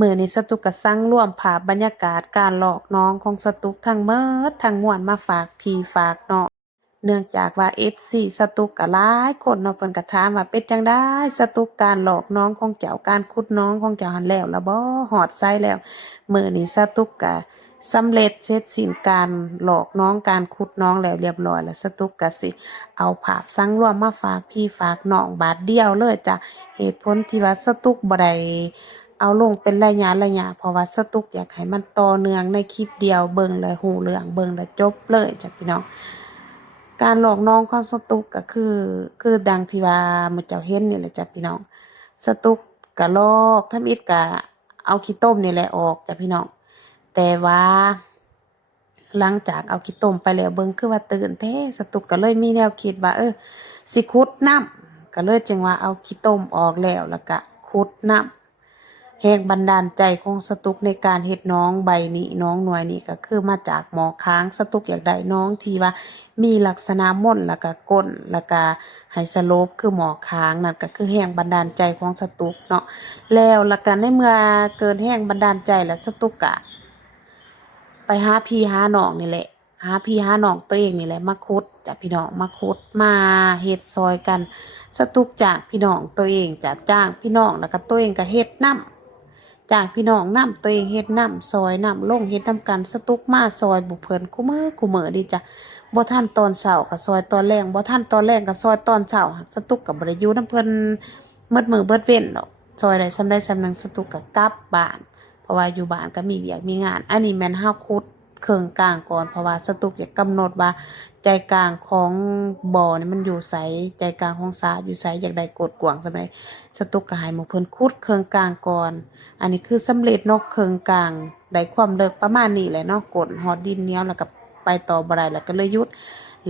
มื้อนี้สตุกก็สั่งรวมภาพบรรยากาศการหลอกน้องของสตุกทั้งหมดทั้งมวลมาฝากพี่ฝากน้องเนื่องจากว่า FC สตุกก็หลายคนเนาะเพิ่นก็ถามว่าเป็นจั่งใดสตุกการหลอกน้องของเจ้าการขุดน้องของเจ้าหั้นแล้วล่ะบ่ฮอดไสแล้วมื้อนี้สตุกก็สำเร็จเสร็จสิ้นการหลอกน้องการขุดน้องแล้วเรียบร้อยแล้วสตุกก็สิเอาภาพสั่งรวมมาฝากพี่ฝากน้องบาทเดียวเลยจ้ะเหตุผลที่ว่าสตุกบ่ได้เอาลงเป็นระยะเพราะว่าสตุกอยากให้มันต่อเนื่องในคลิปเดียวเบิ่งแล้วรู้เรื่องเบิ่งแล้วจบเลยจ้ะพี่น้องการหลอกน้องของสตุกก็คือดังที่ว่ามื้อเจ้าเห็นนี่แหละจ้ะพี่น้องสตุกก็ลอกทำอิฐก็เอาขี้ต้มนี่แหละออกจ้ะพี่น้องแต่ว่าหลังจากเอาขี้ต้มไปแล้วเบิ่งคือว่าตื่นแท้สตุกก็เลยมีแนวคิดว่าสิขุดน้ำก็เลยจึงว่าเอาขี้ต้มออกแล้วก็ขุดน้ำแรงบันดาลใจของสตุกในการเฮ็ดน้องใบนี้น้องหน่วยนี้ก็คือมาจากหมอค้างสตุกอยากได้น้องที่ว่ามีลักษณะม่นแล้วก็ก้นแล้วก็ให้สโลปคือหมอค้างนั่นก็คือแรงบันดาลใจของสตุกเนาะแล้วก็ในเมื่อเกิดแรงบันดาลใจแล้วสตุกก็ไปหาพี่หาน้องนี่แหละหาพี่หาน้องตัวเองนี่แหละมาขุดจ้ะพี่น้องมาขุดมาเฮ็ดซอยกันสตุกจากพี่น้องตัวเองจะจ้างพี่น้องแล้วก็ตัวเองก็เฮ็ดนำจากพี่น้องนำตัวเองเฮ็ดนำซอยนำลงเฮ็ดนำกันสตุกมาซอยบุเพิ่นคุมื้อดีจ้ะบ่ทันตอนเช้าก็ซอยตอนแลงบ่ทันตอนแลงก็ซอยตอนเช้าสตุกก็บ่ได้อยู่นำเพิ่นหมดมื้อเบิดเว้นดอกซอยได้ส่ำใดส่ำหนึ่งสตุกก็กลับบ้านเพราะว่าอยู่บ้านก็มีเวียกมีงานอันนี้แม่นเฮาขุดเครื่องกลางก่อนเพราะว่าสตุกอยากกำหนดว่าใจกลางของบ่อนี่มันอยู่ไสใจกลางของสระอยู่ไสอยากได้กดกว้างส่ำใดสตุกก็ให้หมู่เพิ่นขุดเครื่องกลางก่อนอันนี้คือสำเร็จเนาะเครื่องกลางได้ความลึกประมาณนี้แหละเนาะกดฮอดดินเหนียวแล้วก็ไปต่อบ่ได้แล้วก็เลยหยุด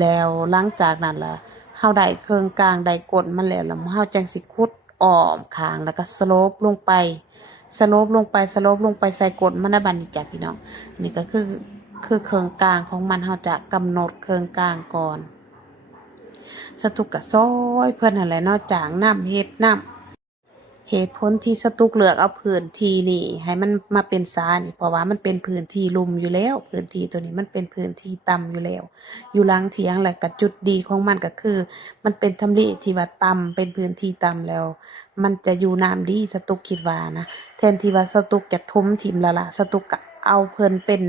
แล้วหลังจากนั้นล่ะเฮาได้เครื่องกลางได้กดมันแล้วเฮาจังสิขุดอ้อมข้างแล้วก็สโลปลงไปสโลปลงไปใส่กดมันน่ะบัดนี้จ้ะพี่น้องนี่ก็คือเครื่องกลางของมันเฮาจะกำหนดเครื่องกลางก่อนสตุกก็ซอยเพิ่นนั่นแหละเนาะจ้างน้ำเฮ็ดน้ำเหตุผลที่สตุกเลือกเอาพื้นที่นี่ให้มันมาเป็นสานี่เพราะว่ามันเป็นพื้นที่ลุ่มอยู่แล้วพื้นที่ตัวนี้มันเป็นพื้นที่ต่ำอยู่แล้วอยู่หลังเถียงแล้วก็จุดดีของมันก็คือมันเป็นทำเลที่ว่าต่ำเป็นพื้นที่ต่ำแล้วมันจะอยู่น้ำดีสตุกคิดว่านะแทนที่ว่าสตุกจะถมถิ่มแล้วล่ะสตุกก็เอาเพิ่นเป็น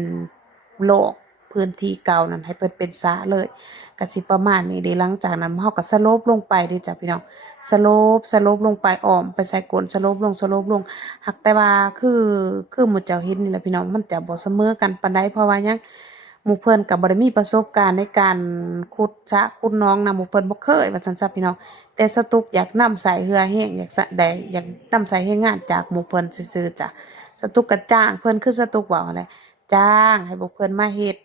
โลกพื้นที่เก่านั้นให้เพิ่นเป็นสระเลยก็สิประมาณนี้เด้หลังจากนั้นเฮาก็สโลปลงไปเด้จ้ะพี่น้องสโลปลงไปอ้อมไปใส่ก้นสโลปลงหักแต่ว่าคือหมู่เจ้าเห็นนี่แหละพี่น้องมันจะบ่เสมอกันปานใดเพราะว่าหยังหมู่เพิ่นก็บ่ได้มีประสบการณ์ในการขุดสระขุดหนองนำหมู่เพิ่นบ่เคยว่าซั่นซะพี่น้องแต่สตุกอยากนำใส่เรือแห้งอยากนำใส่ให้งานจากหมู่เพิ่นซื่อๆจ้ะสตุกก็จ้างเพิ่นคือสตุกเว้านั่นแหละจ้างให้พวกเพิ่นมาเฮ็ด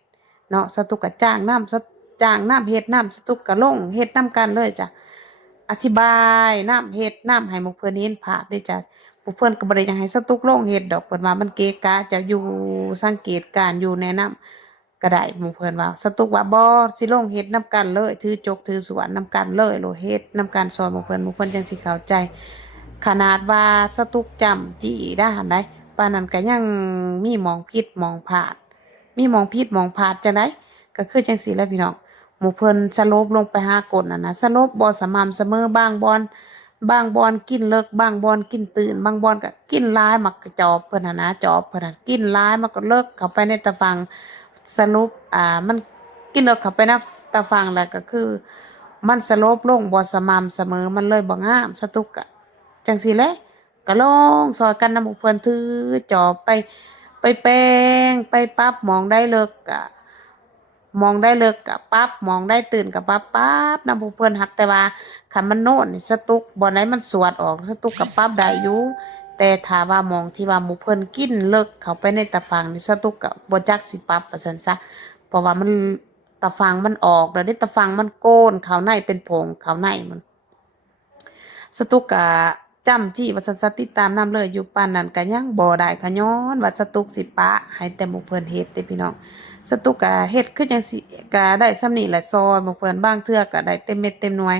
เนาะสตุกก็จ้างนำจ้างนำเฮ็ดนำสตุกก็ลงเฮ็ดนำกันเลยจ้ะอธิบายนำเฮ็ดนำให้หมู่เพิ่นเห็นภาพเด้อจ้ะหมู่เพิ่นก็บ่ได้อยากให้สตุกลงเฮ็ดดอกเพิ่นว่ามันเกะกะจะอยู่สังเกตการณ์อยู่แนะนำ ก็ได้หมู่เพิ่นว่าสตุกว่าบ่สิลงเฮ็ดนำกันเลยถือจกถือสวนนำกันเลยโลเฮ็ดนำกันซอยหมู่เพิ่นจังสิเข้าใจขนาดว่าสตุกจำจี้ได้หั่นใดปานนั้นก็ยังมีหม้องผิดหม้องพลาดมีหม้องผิดหม้องพลาดจังได๋ก็คือจังซี่แหละพี่น้องหมู่เพิ่นสโลปลงไปหาก้นนั่นน่ะสโลปบ่สม่ำเสมอบางบอนกินเลิกบางบอนกินตื่นบางบอนก็กินหลายมักกะจอบเพิ่นหั่นนะจอบเพิ่นน่ะกินหลายมันก็เลิกเข้าไปในตะฟัง สรุปมันกินเลิกเข้าไปนะตาฟังแล้วก็คือมันสโลปลงบ่สม่ำเสมอมันเลยบ่งามสตุกอะจังซี่แหละก็ลองซอยกันนำหมู่เพิ่นถือจอบไปแปลงไปปรับหม้องได้เลิกก็มองได้เลิกก็ปรับมองได้ตื่นก็ปรับนำหมู่เพิ่นหักแต่ว่าคันมันโน้นนี่สตุกบ่ไหนมันสวดออกสตุกก็ปรับได้อยู่แต่ถ้าว่าหม้องที่ว่าหมู่เพิ่นกินเลิกเข้าไปในตะฟังนี่สตุกก็บ่จักสิปรับว่าซั่นซะเพราะว่ามันตะฟังมันออกแล้วเดะตะฟังมันโกนเข้าในเป็นผงเข้าในมันสตุกก็จำจี้ว่าซั่นซะติดตามนำเลยอยู่ปานนั้นก็ยังบ่ได้คะย้อนว่าสตุกสิปะให้แต่หมู่เพิ่นเฮ็ดเด้พี่น้อง สตุกก็เฮ็ดคือจังซี่ก็ได้ส่ำนี้แหละซอยหมู่เพิ่นบางเทื่อก็ได้เต็มเม็ดเต็มหน่วย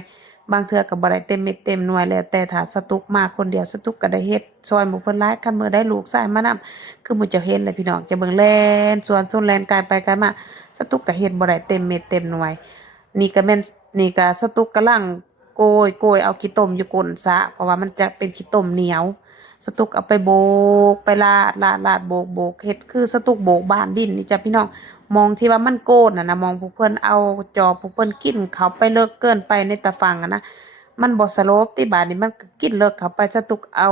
บางเทื่อก็บ่ได้เต็มเม็ดเต็มหน่วยแล้วแต่ถ้าสตุกมาคนเดียวสตุกก็ได้เฮ็ดซอยหมู่เพิ่นหลายคันมื้อได้ลูกชายมานำคือหมู่เจ้าเห็นแหละพี่น้องจะเบิ่งแล่นสวนแล่นกายไปกายมาสตุกก็เฮ็ดบ่ได้เต็มเม็ดเต็มหน่วย นี่ก็แม่นนี่ก็สตุกกำลังโกยเอาขี้ต้มอยู่ก้นสระเพราะว่ามันจะเป็นขี้ต้มเหนียวสตุกเอาไปโบกไปลาดโบกเฮ็ดคือสตุกโบกบ้านดินนี่จ้ะพี่น้องมองที่ว่ามันโกนนะมองพวกเพิ่นเอาจอบพวกเพิ่นกินเขาไปเลิกเกินไปในตะฟังนะมันบ่สโลปที่บ้านนี่มันก็กินเลิกเขาไปสตุกเอา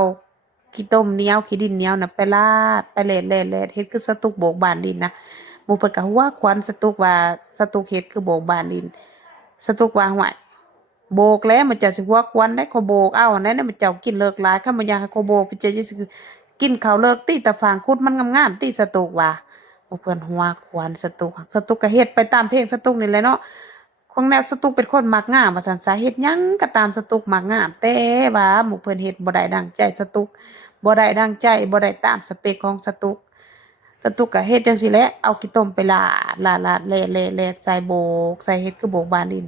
ขี้ต้มเหนียวขี้ดินเหนียวน่ะไปลาดไปแล่ๆเฮ็ดคือสตุกโบกบ้านดินนะหมู่เพิ่นก็หัวควันสตุกว่าสตุกเฮ็ดคือโบกบ้านดิน สตุกว่าห่วยโบกแล้วมันจะสิหัวควันได้เขาโบกเอาอันนั้นมันเจ้ากินเลิกหลายคันบ่อยากให้เขาโบกเพิ่นจะสิกินข้าวเลิกตีตะฟางคุดมันงามๆตีสตุกว่าเพิ่นหัวควันสตุกก็เฮ็ดไปตามเพลงสตุกนี่แหละเนาะของแนวสตุกเป็นคนมักงามว่าซั่นซะเฮ็ดหยังก็ตามสตุกมักงามแต่ว่าหมู่เพิ่นเฮ็ดบ่ได้ดังใจสตุกบ่ได้ดังใจบ่ได้ตามสเปคของสตุกก็เฮ็ดจังซี่แหละเอาขี้ต้มไปลาดแล่ๆๆใส่โบกใส่เฮ็ดคือโบกบ้านดิน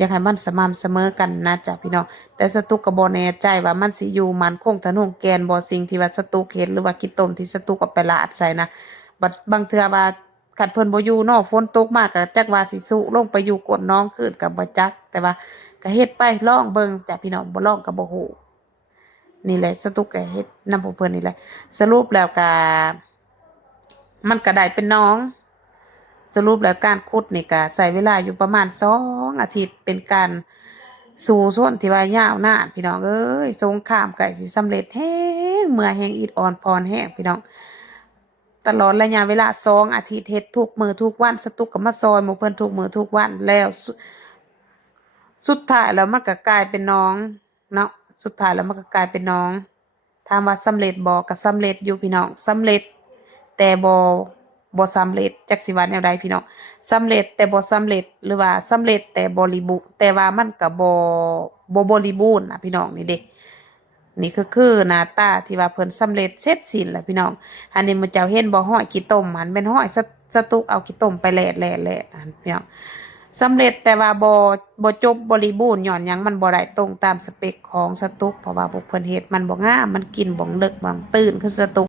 อยากให้มันสม่ำเสมอกันนะจ๊ะพี่น้องแต่สตุกก็บ่แน่ใจว่ามันสิอยู่มั่นคงทะนุแกนบ่สิ่งที่ว่าสตุกเฮ็ดหรือว่าขี้ต้มที่สตุกเอาไปลาดใส่นะบัดบางเทื่อว่าคันเพิ่นบ่อยู่เนาะฝนตกมาก็จักว่าสิสุลงไปอยู่ก้นน้องคืนก็บ่จักแต่ว่าก็เฮ็ดไปลองเบิ่งจ้ะพี่น้องบ่ลองก็บ่ฮู้นี่แหละสตุกก็เฮ็ดนำพวกเพิ่นนี่แหละสรุปแล้วก็ มันก็ได้เป็นน้องสรุปแล้วการขุดนี่ก็ใช้เวลาอยู่ประมาณ2 อาทิตย์เป็นการสู่ส่วนที่ว่ายาวนานพี่น้องเอ้ยสงครามใกล้สิสำเร็จแฮงเมื่อแฮงอิดอ่อนพรแฮงพี่น้องตลอดระยะเวลา2 อาทิตย์เฮ็ดทุกมื้อทุกวันสตุกก็มาซอยหมู่เพิ่นทุกมื้อทุกวันแล้วสุดท้ายแล้วมันก็กลายเป็นน้องเนาะสุดท้ายแล้วมันก็กลายเป็นน้องถามว่าสำเร็จบ่ก็สำเร็จอยู่พี่น้องสำเร็จ แต่บ่สำเร็จจักสิว่าแนวใดพี่น้องสำเร็จแต่บ่สำเร็จหรือว่าสำเร็จแต่แต่ว่ามันก็บ่บริบูรณ์นะพี่น้องนี่เด้นี่คือหน้าตาที่ว่าเพิ่นสำเร็จเสร็จสิ้นแล้วพี่น้องอันนี้มื้อเจ้าเห็นบ่ห้อยขี้ต้มหันเป็นห้อยสตุกเอาขี้ต้มไปแล่ๆๆอันพี่น้องสำเร็จแต่ว่าบ่จบบริบูรณ์ย้อนหยังมันบ่ได้ตรงตามสเปคของสตุกเพราะว่าพวกเพิ่นเฮ็ดมันบ่งามมันกินบ่ลึกบ่ตื่นคือสตุก